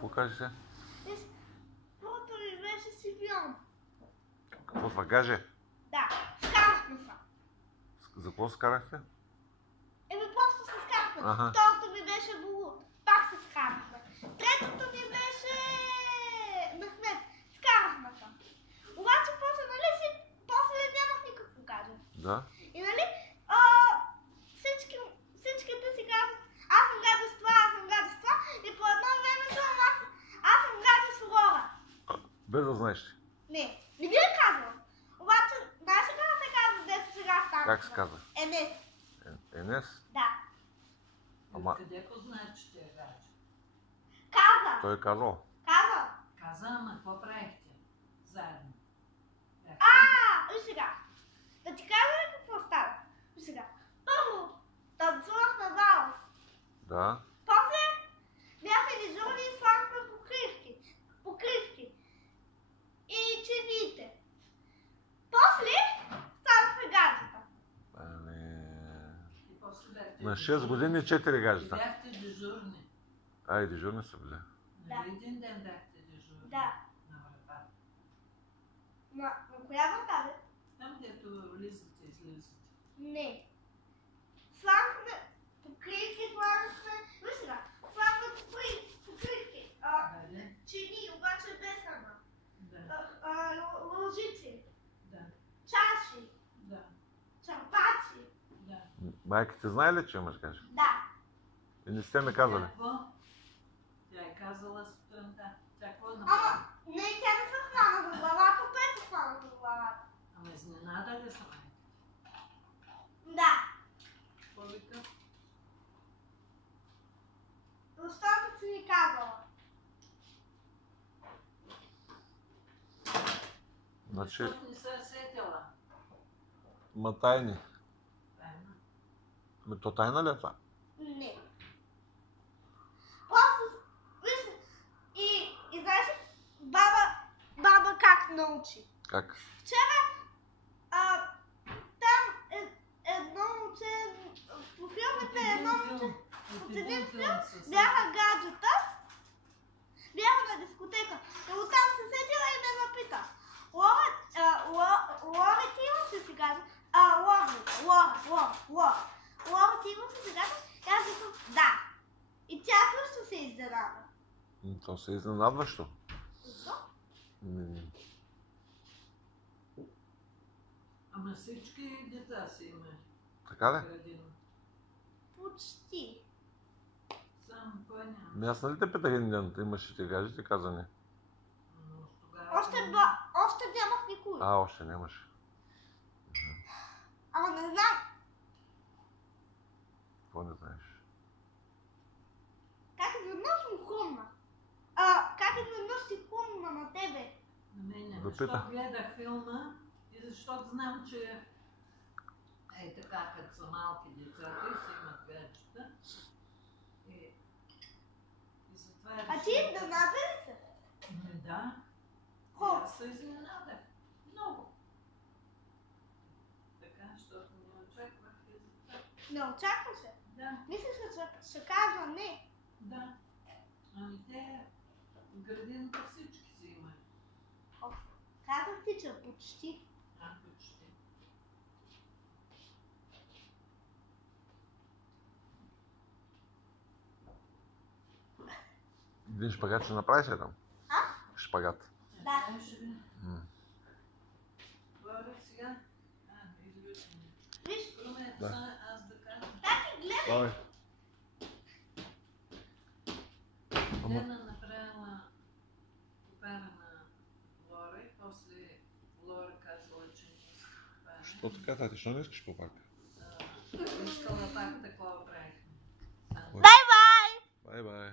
Какво кажеш сега? Първото ми беше Сивион. Какво това каже? Да, скарахме се. За какво скарахте? Просто се скарахме. Аха. Второто ми беше Булу. Пак се скарахме. Третото ми беше Мехмед. Скарахме се. Обаче после нямах никакво каже. Да. И нали, всичките си казват, аз съм гаден с това, аз съм гаден с това. И по едно време аз съм гаден с Лора. Без да знаеш ли? Не ви е казвам. Обаче, знаеш ли как се казва, дето сега стана? Как се казва? Енес. Енес? Да. Ама... Къде го знае, че ти е гадже? Каза. Той е казал. Каза, ама какво правихте? Заедно. виж сега. Да ти кажа ли какво става? Виж сега. Първо, танцувах на валс. Да. После бяха дежурни и слагахме покривки. И чиниите. После станахме гаджета. И после бяхте На 6 години 4 И гаджета. бяхте дежурни. И дежурни са били. Нали един ден бяхте дежурни? Да. На вратата. На коя врата, бе? Там, дето влизате, излизате. Не. Слагахме покривки, виж сега, слагахме покривки. Дали? Чини, обаче без храна. Да. Лъжици, Да. чаши, Да. чарпачи. Да. Майка ти знае ли, че имаш гадже? Да. И не сте ми казали. Какво? Тя е казала сутринта. Тя какво Ама, направи? не, тя не се хвана за главата, той се хвана за главата. Ама изненада ли са майка? Да. Какво вика? Защото си ни казала. Значи, Защото не се е сетила. ма тайни. Тайна. То тайна ли е това? Не. Просто, виж, и знаеш ли, баба как научи? Как? Вчера, там едно момче, по филмите едно момче, от един филм бяха гаджета, бяха на дискотека. И оттам се седила и ме запита. Лора, ти имаш ли си гаджет? Лора, ти имаш ли си гаджет? И аз викам, да. И тя също се изненада. То се изненадващо. Защо? Ама всички деца си имат. Така ли? Градина. Почти. Само кой няма. Аз нали те питах един ден, имаш ли ти гадже, ти каза не. Но тогава... Още нямах никой. Още нямаш. Ама не знам. Какво не знаеш? Как изведнъж му хрумна? Как изведнъж ти хрумна на тебе? На мен, Да защото пита. гледах филма и защото знам, че така, като са малки децата и си имат гаджета. И затова А ти изненада ли се? Да. Колко? Аз се изненадах. Много. Така, защото не очаквах и затова. Не очакваше. Да, Мислиш, че ще кажа не. да. Ами те в градината всички си имат. Казах ти, че почти. Почти. Един шпагат ще направиш ли там? Шпагат. Да. Говоря сега. Излючване. Виж, Кроме Да. това, аз да кажа. как ти гледай. Давай. Лена направила опера на Лора и после Лора казала, че не иска опера. Що така, тати? Що не искаш по-пак? Искала пак такова правихме. Бай-бай! Бай-бай.